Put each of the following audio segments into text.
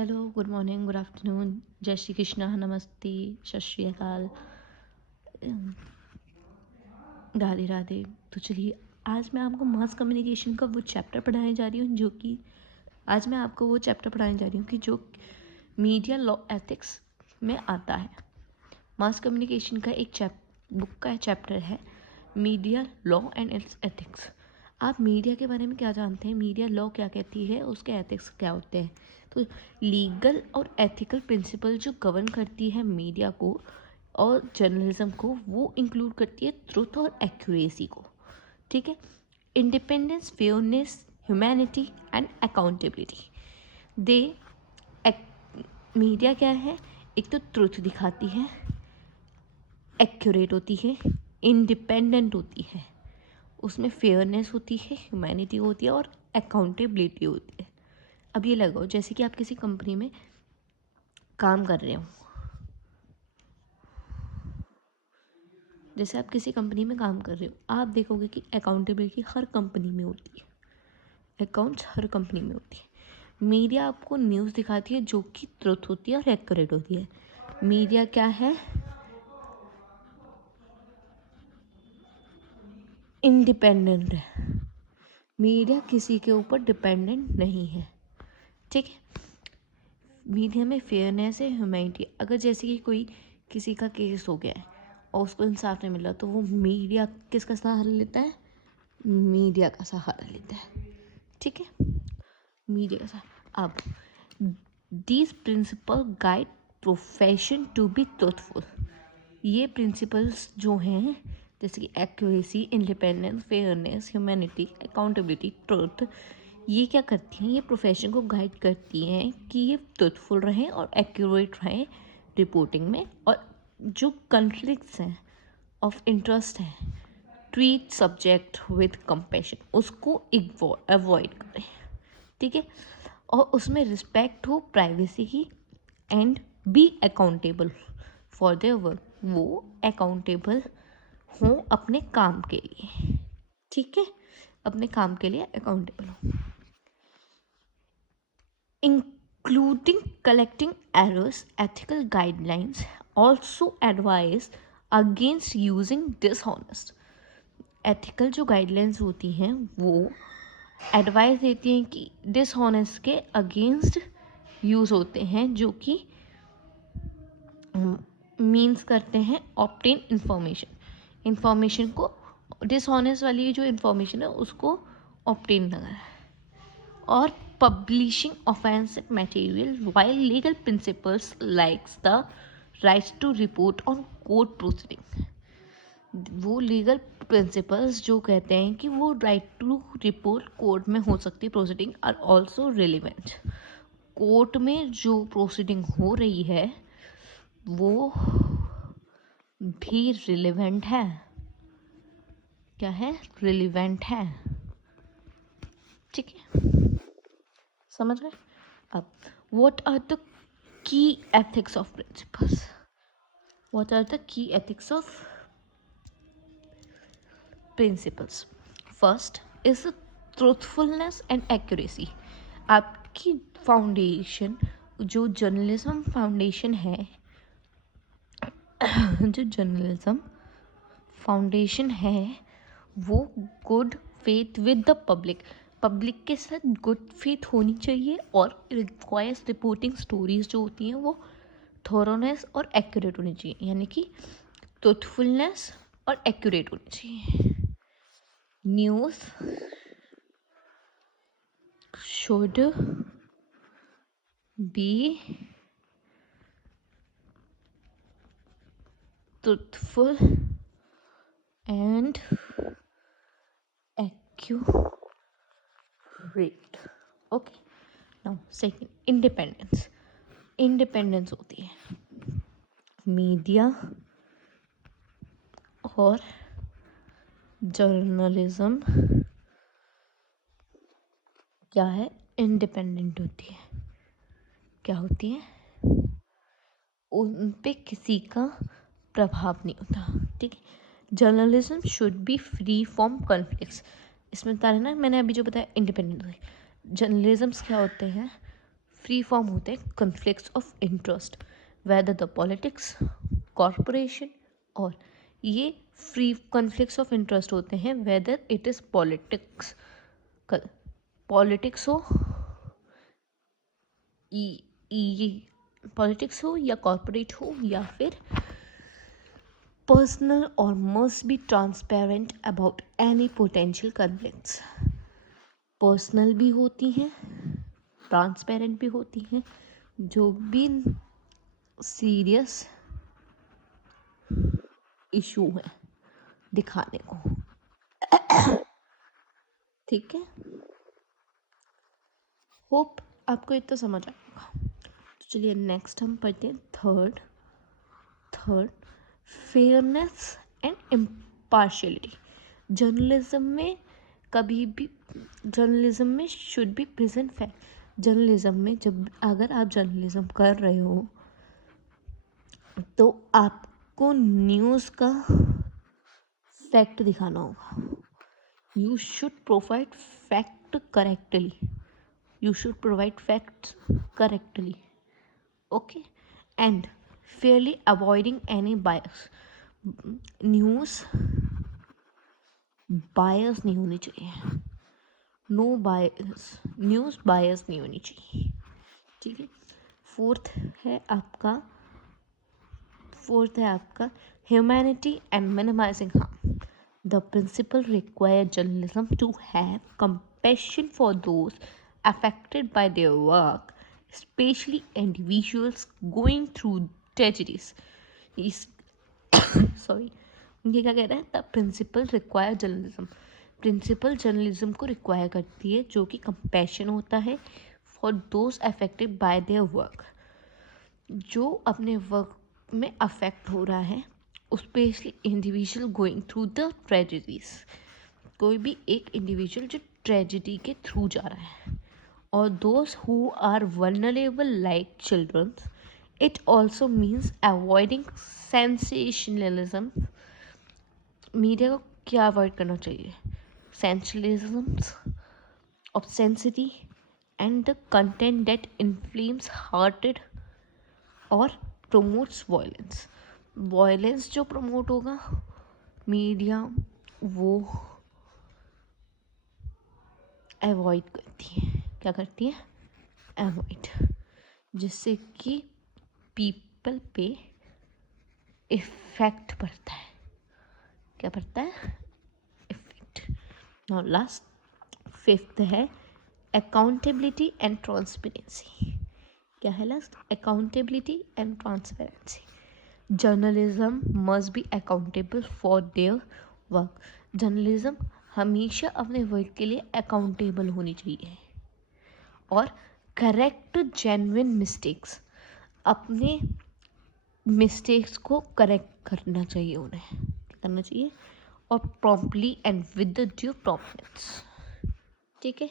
Hello, good morning, good afternoon, जय श्री कृष्णा, नमस्ते, सत श्री अकाल, राधे राधे। तो चलिए, आज मैं आपको मास कम्युनिकेशन का वो चैप्टर पढ़ाने जा रही हूँ जो मीडिया लॉ एथिक्स में आता है। मास कम्युनिकेशन का एक बुक का चैप्टर है media law and it's ethics. आप मीडिया के बारे में क्या जानते हैं, मीडिया लॉ क्या कहती है, उसके एथिक्स क्या होते हैं? तो लीगल और एथिकल प्रिंसिपल जो गवर्न करती है मीडिया को और जर्नलिज्म को, वो इंक्लूड करती है ट्रुथ और एक्यूरेसी को। ठीक है, independence, fairness, humanity and accountability. They media क्या है? एक तो ट्रुथ दिखाती है, एक्यूरेट होती है, इंडिपेंडेंट होती है, उसमें फेयरनेस होती है, ह्यूमैनिटी होती है और अकाउंटेबिलिटी होती है। अब ये लगाओ, जैसे कि आप किसी कंपनी में काम कर रहे हो, आप देखोगे कि अकाउंटेबिलिटी हर कंपनी में होती है, अकाउंट्स हर कंपनी में होती है। मीडिया आपको न्यूज़ दिखाती है जो कि ट्रुथ होती है और एक्यूरेट होती है। मीडिया क्या है? इंडिपेंडेंट है। मीडिया किसी के ऊपर डिपेंडेंट नहीं है। ठीक है, मीडिया में फेयरनेस है, ह्यूमैनिटी। अगर जैसे कि कोई किसी का केस हो गया है और उसको इंसाफ नहीं मिला, तो वो मीडिया किसका सहारा लेता है? मीडिया का सहारा लेता है। ठीक है, मीडिया का सहारा। अब these principles guide profession to be truthful. ये प्रिंसिपल्स जो हैं, जैसे कि accuracy, independence, fairness, humanity, accountability, truth, ये क्या करती हैं? ये प्रोफेशन को गाइड करती हैं कि ये ट्रुथफुल रहें और एक्यूरेट रहें रिपोर्टिंग में, और जो कन्फ्लिक्ट्स हैं ऑफ इंटरेस्ट हैं, ट्रीट सब्जेक्ट विद कंपैशन, उसको अवॉइड करें। ठीक है, और उसमें रिस्पेक्ट हो प्राइवेसी की, and be accountable for their work, वो अकाउंटेबल हों अपने काम के लिए। ठीक है, अपने काम के लिए अकाउंटेबल हो, including collecting errors. Ethical guidelines also advise against using dishonest. Ethical जो गाइडलाइंस होती हैं वो एडवाइस देती हैं कि डिसऑनेस्ट के अगेंस्ट यूज़ होते हैं, जो कि मीन्स करते हैं ऑब्टेन इंफॉर्मेशन को, डिसऑनेस्ट वाली जो इंफॉर्मेशन है उसको ऑब्टेन करना है, और publishing offensive material, while legal principles like the right to report on court proceeding. वो लीगल प्रिंसिपल्स जो कहते हैं कि वो राइट टू रिपोर्ट कोर्ट में हो सकती है proceeding, are also relevant. Court में जो प्रोसीडिंग हो रही है वो भी रिलेवेंट है। क्या है? रिलेवेंट है। ठीक है, समझ गए? अब what are the key ethics of principles? What are the key ethics of principles? First is truthfulness and accuracy. आपकी फाउंडेशन, जो जर्नलिज्म फाउंडेशन है जो जर्नलिज्म फाउंडेशन है वो good faith with the public के साथ गुड फेथ होनी चाहिए, और रिक्वायर्स रिपोर्टिंग स्टोरीज जो होती हैं वो थोरोनेस और एक्यूरेट होनी चाहिए, यानी कि ट्रूथफुलनेस और एक्यूरेट होनी चाहिए। News should be truthful and accurate. Okay, now second, independence होती है मीडिया और जर्नलिज्म क्या है? इंडिपेंडेंट होती है। क्या होती है? उन पे किसी का प्रभाव नहीं होता। ठीक है, journalism should be free from conflicts. इसमें बता रहे ना, मैंने अभी जो बताया इंडिपेंडेंट। जर्नलिज्म क्या होते हैं? फ्री फॉर्म होते हैं conflicts of interest, whether the politics, corporation, और ये फ्री कन्फ्लिक्ट्स ऑफ इंटरेस्ट होते हैं whether it is politics, politics हो, पॉलिटिक्स हो या कॉरपोरेट हो या फिर पर्सनल, और must be transparent about any potential conflicts. Personal भी होती हैं, ट्रांसपेरेंट भी होती हैं, जो भी सीरियस इशू है दिखाने को, ठीक है। होप आपको इतना समझ आएगा। तो चलिए नेक्स्ट हम पढ़ते हैं third fairness and impartiality. Journalism में कभी भी, जर्नलिज्म में should be present fact. Journalism में जब अगर आप जर्नलिज्म कर रहे हो तो आपको न्यूज़ का फैक्ट दिखाना होगा। You should provide fact correctly, you should provide facts correctly, okay, and fairly avoiding any bias. News bias नहीं होनी चाहिए, नो बायस, न्यूज़ बायस नहीं होनी चाहिए, ठीक है। फोर्थ है आपका humanity and minimising harm. The principle require journalism to have compassion for those affected by their work, especially individuals going through tragedies. Sorry, ये क्या कह रहा है? The principle require journalism, principle journalism को रिक्वायर करती है जो कि कंपैशन होता है for those affected by their work, जो अपने वर्क में अफेक्ट हो रहा है, specially individual going through the tragedies, कोई भी एक इंडिविजुअल जो ट्रेजेडी के थ्रू जा रहा है, और those who are vulnerable like children. It also means avoiding sensationalism. Media को क्या अवॉइड करना चाहिए? Sensationalisms, obscenity, and the content that inflames hearted और promotes violence. वायलेंस जो प्रमोट होगा मीडिया वो अवॉइड करती है। क्या करती है? अवॉइड, जिससे कि पीपल पे इफेक्ट पड़ता है। क्या पड़ता है? इफेक्ट। नाउ लास्ट फिफ्थ है अकाउंटेबिलिटी एंड ट्रांसपेरेंसी। क्या है last? Accountability and transparency. Journalism must be accountable for their work. Journalism हमेशा अपने वर्क के लिए अकाउंटेबल होनी चाहिए, और करेक्ट जेन्युइन मिस्टेक्स, अपने मिस्टेक्स को करेक्ट करना चाहिए, उन्हें करना चाहिए, और promptly and with the due promptness, ठीक है।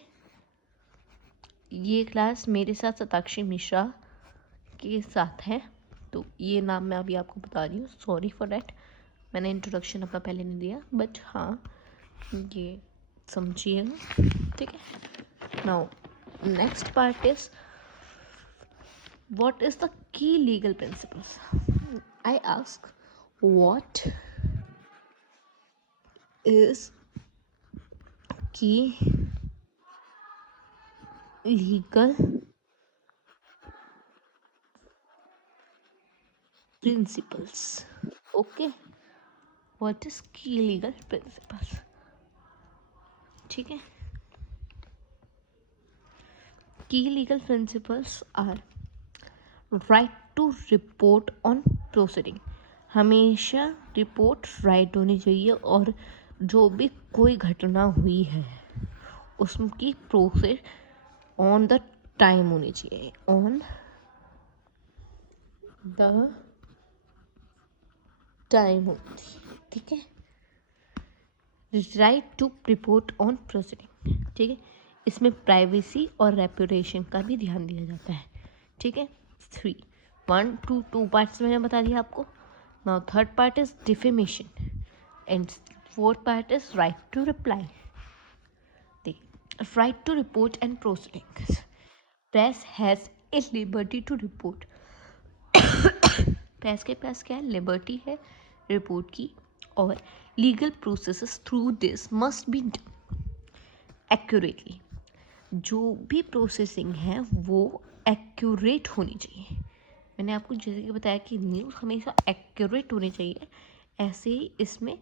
ये क्लास मेरे साथ सताक्षी मिश्रा के साथ है, तो ये नाम मैं अभी आपको बता रही हूँ, सॉरी फॉर डैट, मैंने इंट्रोडक्शन अपना पहले नहीं दिया, बट हाँ ये समझिएगा, ठीक है। Now next part is what is the key legal principles. I ask what is की legal principles, okay, what is key legal principles, ठीक है। key legal principles are right to report on proceeding, हमेशा report right होनी चाहिए, और जो भी कोई घटना हुई है उसकी प्रोसेस ऑन द टाइम होनी चाहिए, ऑन द टाइम होती है, ठीक है। Right to report on proceeding, ठीक है। इसमें प्राइवेसी और रेपुटेशन का भी ध्यान दिया जाता है, ठीक है। 2 पार्ट्स मैंने बता दिया आपको। Now third part is defamation and fourth part is right to reply. Right to report and proceedings, press has a liberty to report. Press के पास क्या है? लिबर्टी है रिपोर्ट की, और legal processes through this must be accurately. जो भी processing है वो एक्यूरेट होनी चाहिए। मैंने आपको जैसे कि बताया कि न्यूज़ हमेशा एक्यूरेट होनी चाहिए, ऐसे ही इसमें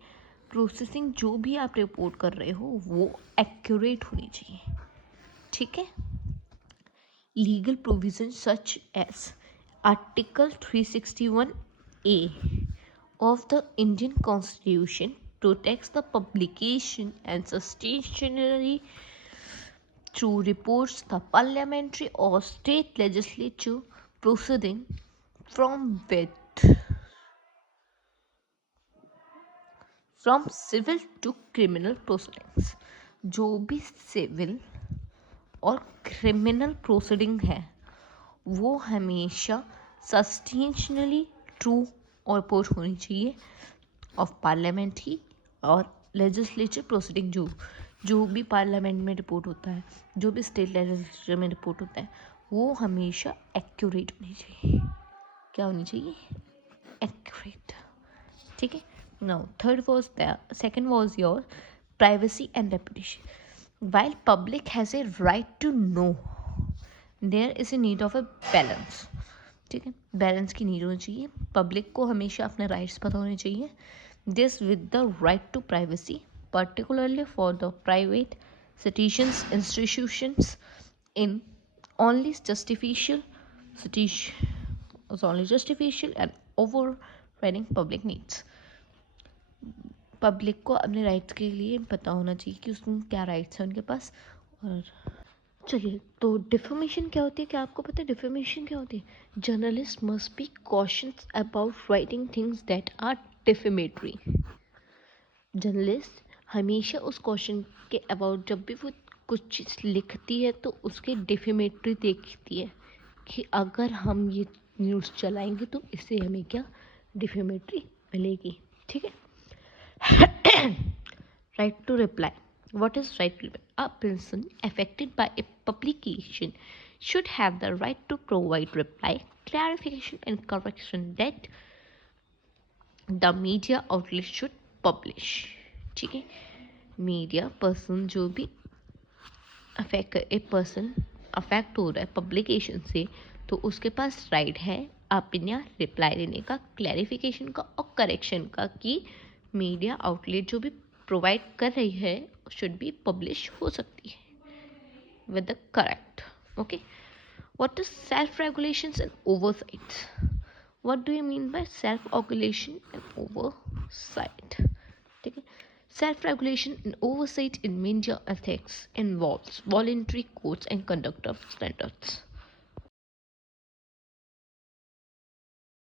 प्रोसेसिंग जो भी आप रिपोर्ट कर रहे हो वो एक्यूरेट होनी चाहिए। ठीक है। Legal provision such as article 361A of the Indian Constitution protects the publication and substantially through reports the parliamentary or state legislature proceeding from civil to criminal proceedings। जो भी सिविल और क्रिमिनल प्रोसीडिंग है वो हमेशा सस्टेंशनली true और report होनी चाहिए of parliament ही और लेजिस्लेचर प्रोसीडिंग। जो भी पार्लियामेंट में रिपोर्ट होता है, जो भी स्टेट लेजिस्लेचर में रिपोर्ट होता है, वो हमेशा एक्यूरेट होनी चाहिए। क्या होनी चाहिए? एक्यूरेट। ठीक है। Now second was your privacy and reputation. While public has a right to know, there is a need of a balance। ठीक है, बैलेंस की नीड होनी चाहिए। पब्लिक को हमेशा अपने राइट्स पता होने चाहिए, this with the right to privacy, particularly for the private citizens institutions in only justificial and overriding public needs। Public को अपने राइट्स के लिए पता होना चाहिए कि उसमें क्या राइट्स हैं उनके पास। और चलिए, तो डिफेमेशन क्या होती है? क्या आपको पता है डिफेमेशन क्या होती है? Journalist must be cautious about writing things that are defamatory. Journalist हमेशा उस क्वेश्चन के अबाउट जब भी वो कुछ चीज़ लिखती है तो उसके डिफेमेटरी देखती है कि अगर हम ये न्यूज़ चलाएंगे तो इससे हमें क्या डिफेमेटरी मिलेगी। ठीक है। Right to reply. What is right to reply? A person affected by a publication should have the right to provide reply, clarification, and correction that the media outlet should publish। ठीक है। Media person जो भी affect हो रहा है publication से, तो उसके पास राइट है अपना रिप्लाई देने का, क्लैरिफिकेशन का और करेक्शन का, कि मीडिया आउटलेट जो भी प्रोवाइड कर रही है शुड बी पब्लिश हो सकती है with the correct. Okay. What is self regulations and oversights? What do you mean by self regulation and oversight? ठीक है। Self regulation and oversight in media ethics involves voluntary codes and conduct of standards।